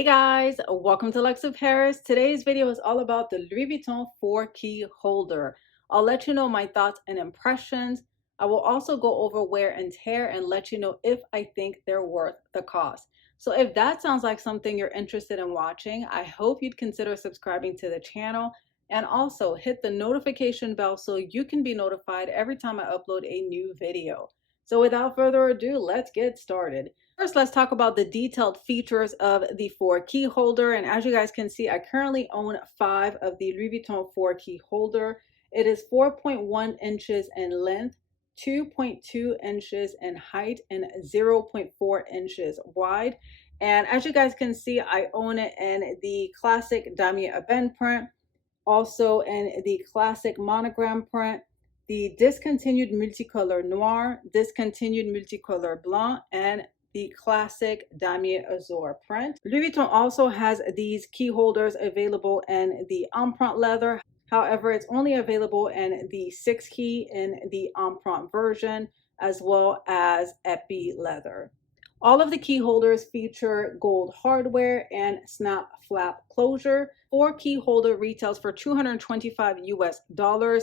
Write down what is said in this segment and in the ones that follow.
Hey guys, welcome to Lex of Paris. Today's video is all about the Louis Vuitton 4-key holder. I'll let you know my thoughts and impressions. I will also go over wear and tear and let you know if I think they're worth the cost. So if that sounds like something you're interested in watching, I hope you'd consider subscribing to the channel and also hit the notification bell so you can be notified every time I upload a new video. So without further ado, let's get started. First, let's talk about the detailed features of the 4-key holder. And as you guys can see, I currently own 5 of the Louis Vuitton 4-key holder. It is 4.1 inches in length, 2.2 inches in height, and 0.4 inches wide. And as you guys can see, I own it in the classic Damier Ebene print, also in the classic monogram print, the discontinued multicolor noir, discontinued multicolor blanc, and the classic Damier Azur print. Louis Vuitton also has these key holders available in the empreinte leather. However, it's only available in the 6-key in the empreinte version, as well as epi leather. All of the key holders feature gold hardware and snap flap closure. 4-key holder retails for $225 US,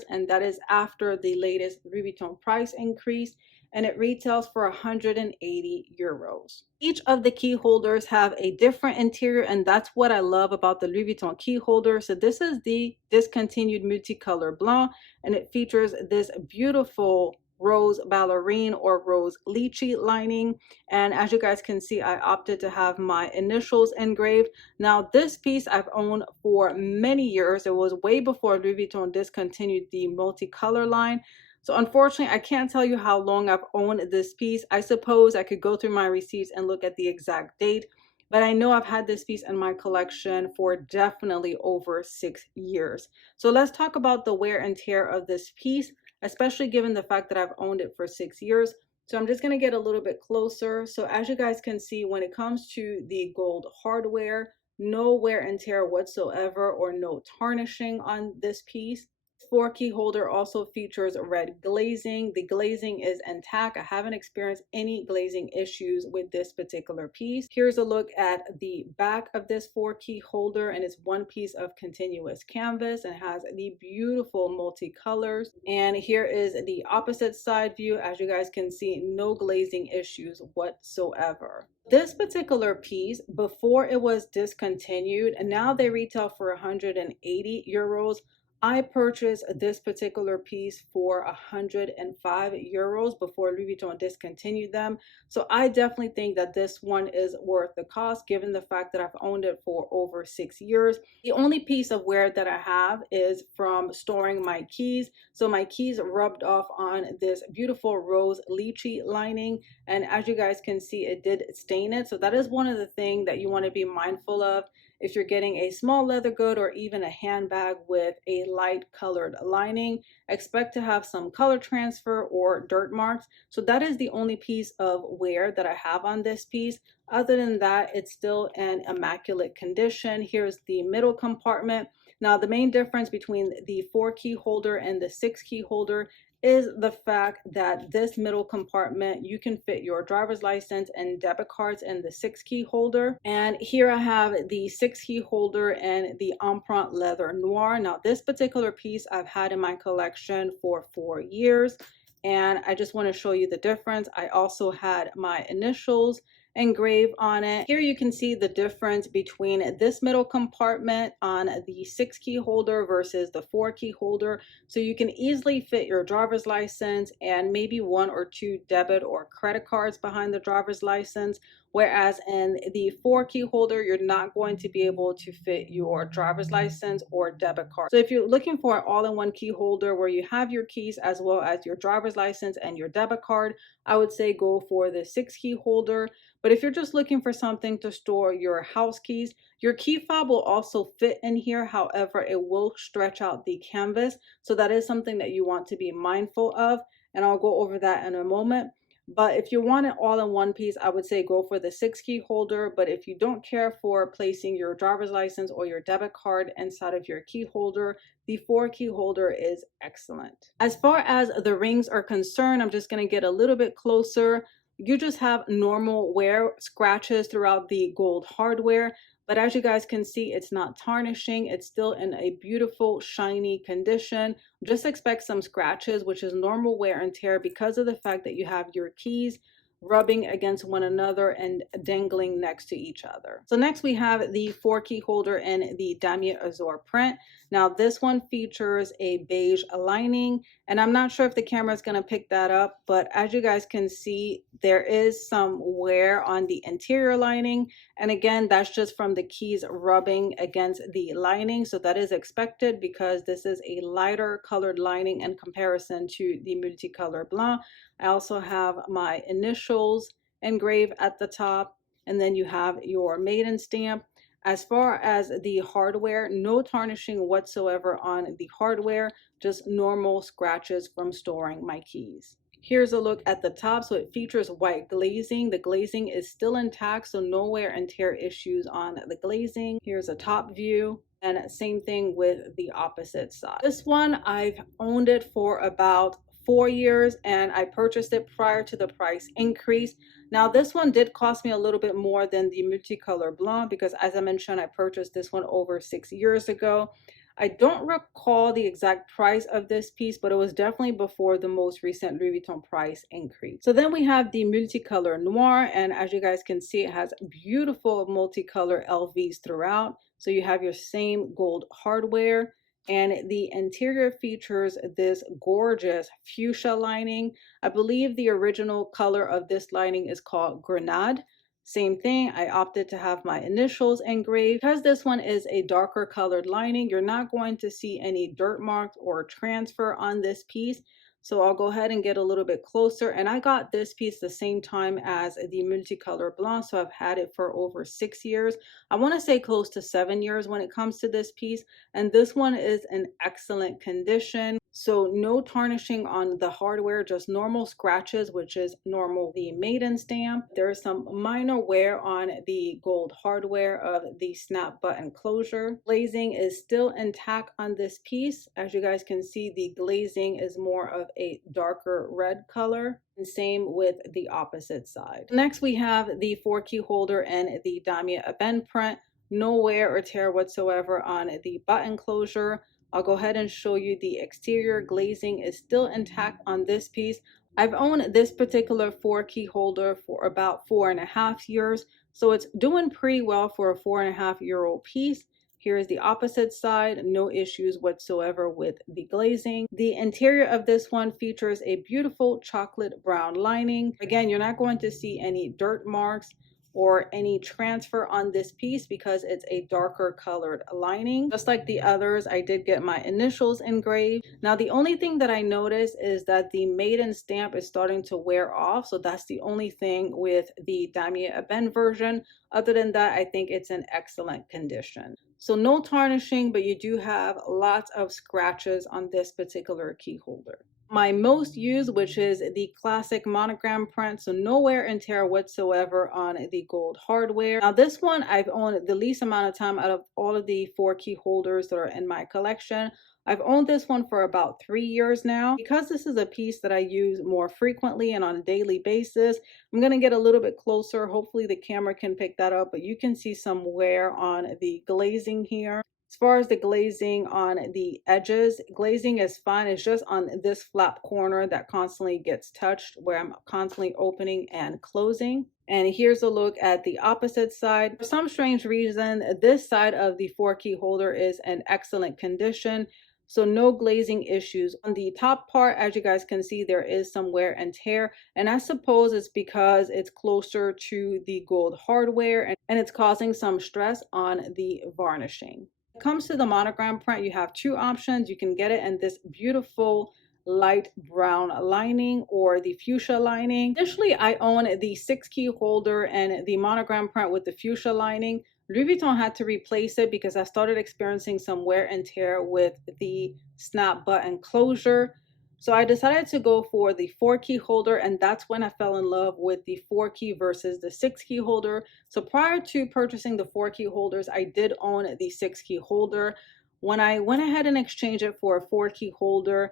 and that is after the latest Louis Vuitton price increase, and it retails for 180 euros. Each of the key holders have a different interior, and that's what I love about the Louis Vuitton key holder. So this is the discontinued multicolor blanc, and it features this beautiful rose ballerine or rose lychee lining. And as you guys can see, I opted to have my initials engraved. Now this piece I've owned for many years. It was way before Louis Vuitton discontinued the multicolor line. So unfortunately, I can't tell you how long I've owned this piece. I suppose I could go through my receipts and look at the exact date, but I know I've had this piece in my collection for definitely over 6 years. So let's talk about the wear and tear of this piece, especially given the fact that I've owned it for 6 years. So I'm just going to get a little bit closer. So as you guys can see, when it comes to the gold hardware, no wear and tear whatsoever or no tarnishing on this piece. 4-key holder also features red glazing. The glazing is intact. I haven't experienced any glazing issues with this particular piece. Here's a look at the back of this 4-key holder, and it's one piece of continuous canvas and has the beautiful multicolors. And here is the opposite side view. As you guys can see, no glazing issues whatsoever. This particular piece, before it was discontinued, and now they retail for 180 euros. I purchased this particular piece for 105 euros before Louis Vuitton discontinued them. So I definitely think that this one is worth the cost, given the fact that I've owned it for over 6 years. The only piece of wear that I have is from storing my keys. So my keys rubbed off on this beautiful rose lychee lining. And as you guys can see, it did stain it. So that is one of the things that you want to be mindful of if you're getting a small leather good or even a handbag with a light colored lining. Expect to have some color transfer or dirt marks. So that is the only piece of wear that I have on this piece. Other than that, it's still in immaculate condition. Here's the middle compartment. Now the main difference between the 4-key holder and the 6-key holder is the fact that this middle compartment, you can fit your driver's license and debit cards in the 6-key holder. And here I have the 6-key holder and the empreinte leather noir. Now this particular piece I've had in my collection for 4 years, and I just want to show you the difference. I also had my initials engraved on it. Here you can see the difference between this middle compartment on the 6-key holder versus the 4-key holder. So you can easily fit your driver's license and maybe 1 or 2 debit or credit cards behind the driver's license. Whereas in the 4-key holder, you're not going to be able to fit your driver's license or debit card. So if you're looking for an all-in-one key holder where you have your keys as well as your driver's license and your debit card, I would say go for the 6-key holder. But if you're just looking for something to store your house keys, your key fob will also fit in here. However, it will stretch out the canvas. So that is something that you want to be mindful of. And I'll go over that in a moment. But if you want it all in one piece, I would say go for the 6-key holder. But if you don't care for placing your driver's license or your debit card inside of your key holder, the 4-key holder is excellent. As far as the rings are concerned, I'm just going to get a little bit closer. You just have normal wear scratches throughout the gold hardware, But as you guys can see, it's not tarnishing. It's still in a beautiful, shiny condition. Just expect some scratches, which is normal wear and tear because of the fact that you have your keys rubbing against one another and dangling next to each other. So next we have the 4-key holder in the Damier Azur print. Now this one features a beige lining, and I'm not sure if the camera is going to pick that up, but as you guys can see, there is some wear on the interior lining. And again, that's just from the keys rubbing against the lining. So that is expected because this is a lighter colored lining in comparison to the Multicolor Blanc. I also have my initials engraved at the top, and then you have your maiden stamp. As far as the hardware, no tarnishing whatsoever on the hardware, just normal scratches from storing my keys. Here's a look at the top. So it features white glazing. The glazing is still intact, so no wear and tear issues on the glazing. Here's a top view. And same thing with the opposite side. This one, I've owned it for about 4 years, and I purchased it prior to the price increase. Now this one did cost me a little bit more than the Multicolor Blanc because, as I mentioned, I purchased this one over 6 years ago. I don't recall the exact price of this piece, but it was definitely before the most recent Louis Vuitton price increase. So then we have the Multicolor Noir, and as you guys can see, it has beautiful multicolor LVs throughout. So you have your same gold hardware, and the interior features this gorgeous fuchsia lining. I believe the original color of this lining is called Grenade. Same thing, I opted to have my initials engraved. Because this one is a darker colored lining, you're not going to see any dirt marks or transfer on this piece. So I'll go ahead and get a little bit closer. And I got this piece the same time as the Multicolor Blanc, so I've had it for over 6 years. I want to say close to 7 years when it comes to this piece. And this one is in excellent condition. So no tarnishing on the hardware, just normal scratches, which is normal. The maiden stamp, there's some minor wear on the gold hardware of the snap button closure. Glazing is still intact on this piece. As you guys can see, the glazing is more of a darker red color. And same with the opposite side. Next, we have the 4-key holder and the Damier Ebene print. No wear or tear whatsoever on the button closure. I'll go ahead and show you the exterior. Glazing is still intact on this piece. I've owned this particular 4-key holder for about 4.5 years, so it's doing pretty well for a 4.5-year-old piece. Here's the opposite side, no issues whatsoever with the glazing. The interior of this one features a beautiful chocolate brown lining. Again, you're not going to see any dirt marks or any transfer on this piece because it's a darker colored lining. Just like the others, I did get my initials engraved. Now, the only thing that I noticed is that the maiden stamp is starting to wear off. So that's the only thing with the Damier Ebene version. Other than that, I think it's in excellent condition. So no tarnishing, but you do have lots of scratches on this particular key holder. My most used, which is the classic monogram print, so no wear and tear whatsoever on the gold hardware. Now this one I've owned the least amount of time out of all of the 4-key holders that are in my collection. I've owned this one for about 3 years now. Because this is a piece that I use more frequently and on a daily basis, I'm going to get a little bit closer. Hopefully the camera can pick that up, but you can see some wear on the glazing here. As far as the glazing on the edges, glazing is fine. It's just on this flap corner that constantly gets touched where I'm constantly opening and closing. And here's a look at the opposite side. For some strange reason, this side of the 4-key holder is in excellent condition. So no glazing issues. On the top part, as you guys can see, there is some wear and tear. And I suppose it's because it's closer to the gold hardware and it's causing some stress on the varnishing. When it comes to the monogram print, you have 2 options. You can get it in this beautiful light brown lining or the fuchsia lining. Initially, I own the 6-key holder and the monogram print with the fuchsia lining. Louis Vuitton had to replace it because I started experiencing some wear and tear with the snap button closure. So I decided to go for the 4-key holder, and that's when I fell in love with the 4-key versus the 6-key holder. So prior to purchasing the 4-key holders, I did own the 6-key holder. When I went ahead and exchanged it for a 4-key holder,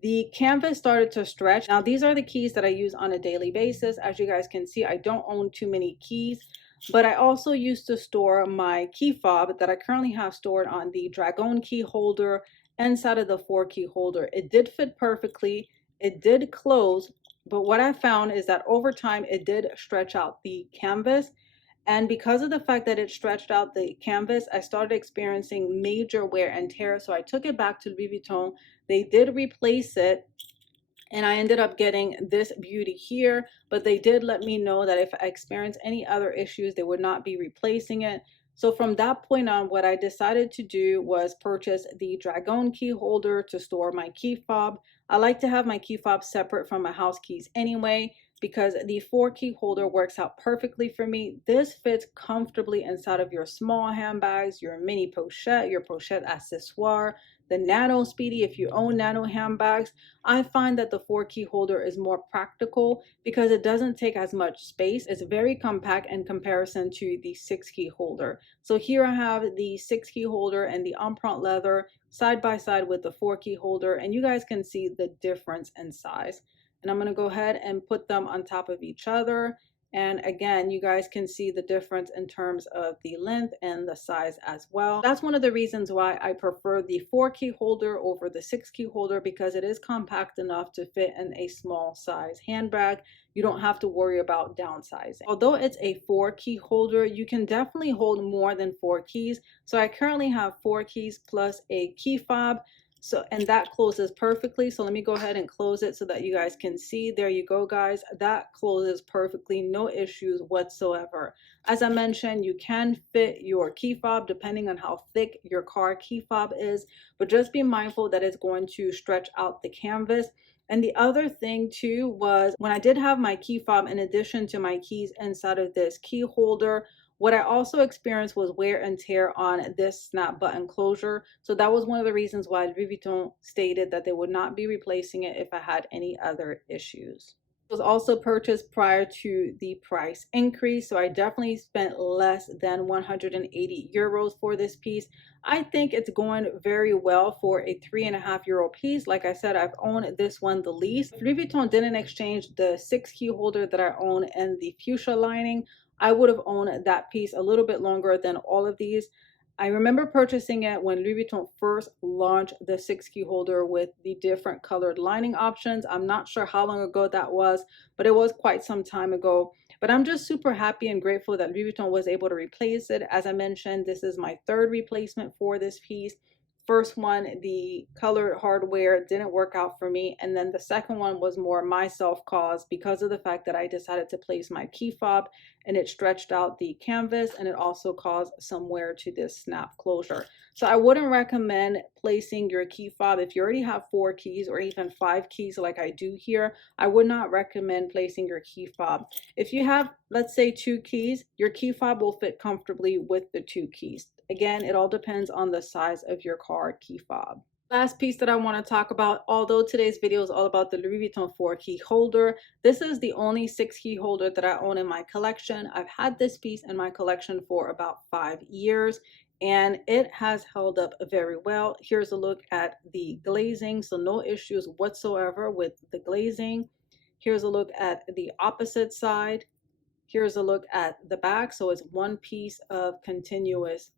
the canvas started to stretch. Now, these are the keys that I use on a daily basis. As you guys can see, I don't own too many keys. But I also used to store my key fob that I currently have stored on the Dragon key holder inside of the 4 key holder. It did fit perfectly. It did close, but what I found is that over time it did stretch out the canvas. And because of the fact that it stretched out the canvas, I started experiencing major wear and tear. So I took it back to Louis Vuitton. They did replace it, and I ended up getting this beauty here, but they did let me know that if I experience any other issues, they would not be replacing it. So from that point on, what I decided to do was purchase the Dragon key holder to store my key fob. I like to have my key fob separate from my house keys anyway, because the 4 key holder works out perfectly for me. This fits comfortably inside of your small handbags, your mini pochette, your pochette accessoire, the Nano Speedy if you own Nano handbags. I find that the 4 key holder is more practical because it doesn't take as much space. It's very compact in comparison to the 6 key holder. So here I have the 6 key holder and the Empreinte leather side by side with the 4 key holder, and you guys can see the difference in size. And I'm going to go ahead and put them on top of each other. And again, you guys can see the difference in terms of the length and the size as well. That's one of the reasons why I prefer the 4 key holder over the 6 key holder, because it is compact enough to fit in a small size handbag. You don't have to worry about downsizing. Although it's a 4 key holder, you can definitely hold more than 4 keys. So I currently have 4 keys plus a key fob. So, and that closes perfectly. So let me go ahead and close it so that you guys can see. There you go, guys. That closes perfectly, no issues whatsoever. As I mentioned, you can fit your key fob depending on how thick your car key fob is, but just be mindful that it's going to stretch out the canvas. And the other thing too was when I did have my key fob in addition to my keys inside of this key holder, what I also experienced was wear and tear on this snap button closure. So that was one of the reasons why Louis Vuitton stated that they would not be replacing it if I had any other issues. It was also purchased prior to the price increase, so I definitely spent less than 180 euros for this piece. I think it's going very well for a €3.5 piece. Like I said, I've owned this one the least. If Louis Vuitton didn't exchange the 6 key holder that I own and the fuchsia lining, I would have owned that piece a little bit longer than all of these. I remember purchasing it when Louis Vuitton first launched the 6 key holder with the different colored lining options. I'm not sure how long ago that was, but it was quite some time ago. But I'm just super happy and grateful that Louis Vuitton was able to replace it. As I mentioned, this is my 3rd replacement for this piece. First one, the colored hardware didn't work out for me, and then the second one was more my self-cause because of the fact that I decided to place my key fob and it stretched out the canvas, and it also caused some wear to this snap closure. So I wouldn't recommend placing your key fob if you already have 4 keys or even 5 keys like I do here. I would not recommend placing your key fob. If you have, let's say, 2 keys, your key fob will fit comfortably with the 2 keys. Again, it all depends on the size of your car key fob. Last piece that I want to talk about, although today's video is all about the Louis Vuitton 4 key holder, this is the only 6 key holder that I own in my collection. I've had this piece in my collection for about 5 years and it has held up very well. Here's a look at the glazing, so no issues whatsoever with the glazing. Here's a look at the opposite side. Here's a look at the back, so it's one piece of continuous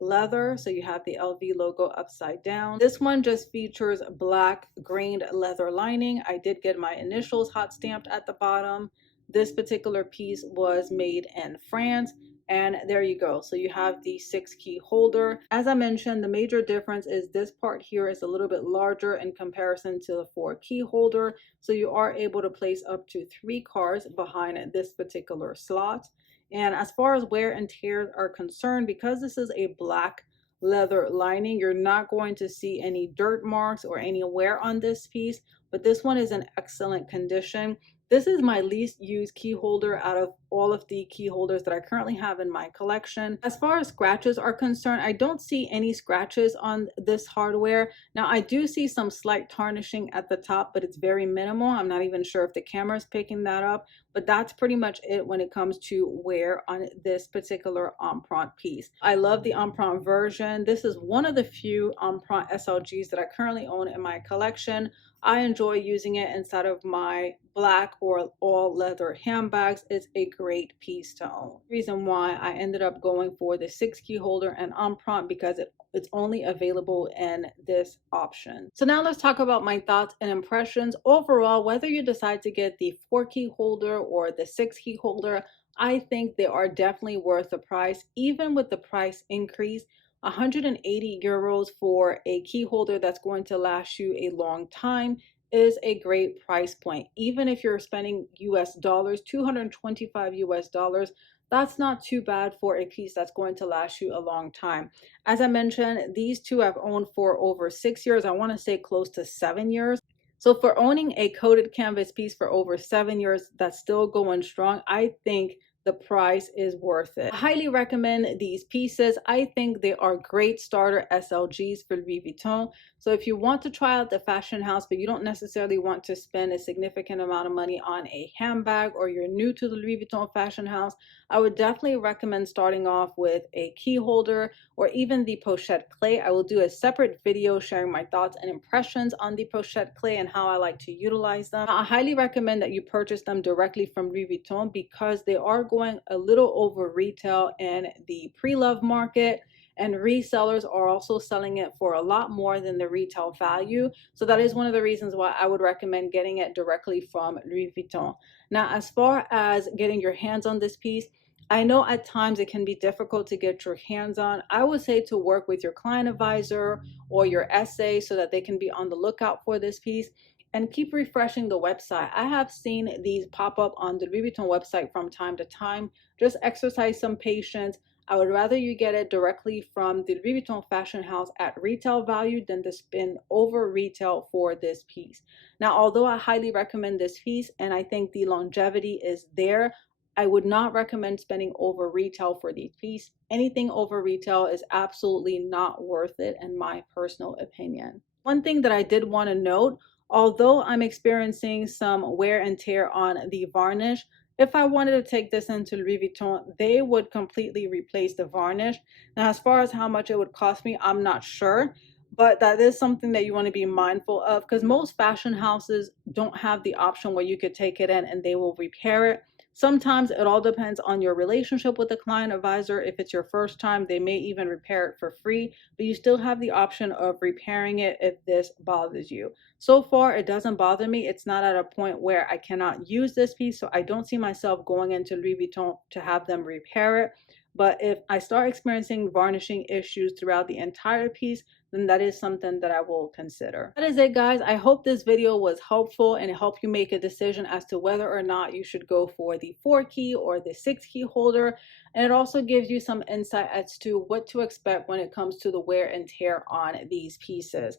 leather, so you have the LV logo upside down. This one just features black grained leather lining. I did get my initials hot stamped at the bottom. This particular piece was made in France, and there you go. So you have the 6 key holder. As I mentioned, the major difference is this part here is a little bit larger in comparison to the 4 key holder, so you are able to place up to 3 cards behind this particular slot. And as far as wear and tear are concerned, because this is a black leather lining, you're not going to see any dirt marks or any wear on this piece, but this one is in excellent condition. This is my least used key holder out of all of the key holders that I currently have in my collection. As far as scratches are concerned, I don't see any scratches on this hardware. Now, I do see some slight tarnishing at the top, but it's very minimal. I'm not even sure if the camera is picking that up, but that's pretty much it when it comes to wear on this particular Empreinte piece. I love the Empreinte version. This is one of the few Empreinte SLGs that I currently own in my collection. I enjoy using it inside of my black or all leather handbags. It's a great piece to own. Reason why I ended up going for the 6 key holder and Empreinte, because it's only available in this option. So now let's talk about my thoughts and impressions. Overall, whether you decide to get the 4 key holder or the 6 key holder, I think they are definitely worth the price. Even with the price increase, 180 euros for a key holder that's going to last you a long time is a great price point. Even if you're spending US dollars, 225 US dollars, that's not too bad for a piece that's going to last you a long time. As I mentioned, these two I've owned for over 6 years. I want to say close to 7 years. So for owning a coated canvas piece for over 7 years that's still going strong, I think the price is worth it. I highly recommend these pieces. I think they are great starter SLGs for Louis Vuitton. So if you want to try out the fashion house, but you don't necessarily want to spend a significant amount of money on a handbag, or you're new to the Louis Vuitton fashion house, I would definitely recommend starting off with a key holder or even the pochette clay. I will do a separate video sharing my thoughts and impressions on the pochette clay and how I like to utilize them. I highly recommend that you purchase them directly from Louis Vuitton because they are going a little over retail in the pre-love market, and resellers are also selling it for a lot more than the retail value. So that is one of the reasons why I would recommend getting it directly from Louis Vuitton. Now, as far as getting your hands on this piece, I know at times it can be difficult to get your hands on. I would say to work with your client advisor or your SA so that they can be on the lookout for this piece, and keep refreshing the website. I have seen these pop up on the Louis Vuitton website from time to time. Just exercise some patience. I would rather you get it directly from the Louis Vuitton fashion house at retail value than to spend over retail for this piece. Now, although I highly recommend this piece and I think the longevity is there, I would not recommend spending over retail for these pieces. Anything over retail is absolutely not worth it in my personal opinion. One thing that I did want to note, although I'm experiencing some wear and tear on the varnish, if I wanted to take this into Louis Vuitton, they would completely replace the varnish. Now, as far as how much it would cost me, I'm not sure, but that is something that you want to be mindful of, because most fashion houses don't have the option where you could take it in and they will repair it. Sometimes it all depends on your relationship with the client advisor. If it's your first time, they may even repair it for free, but you still have the option of repairing it if this bothers you. So far, it doesn't bother me. It's not at a point where I cannot use this piece, so I don't see myself going into Louis Vuitton to have them repair it. But if I start experiencing varnishing issues throughout the entire piece, then that is something that I will consider. That is it, guys. I hope this video was helpful and it helped you make a decision as to whether or not you should go for the 4 key or the 6 key holder. And it also gives you some insight as to what to expect when it comes to the wear and tear on these pieces.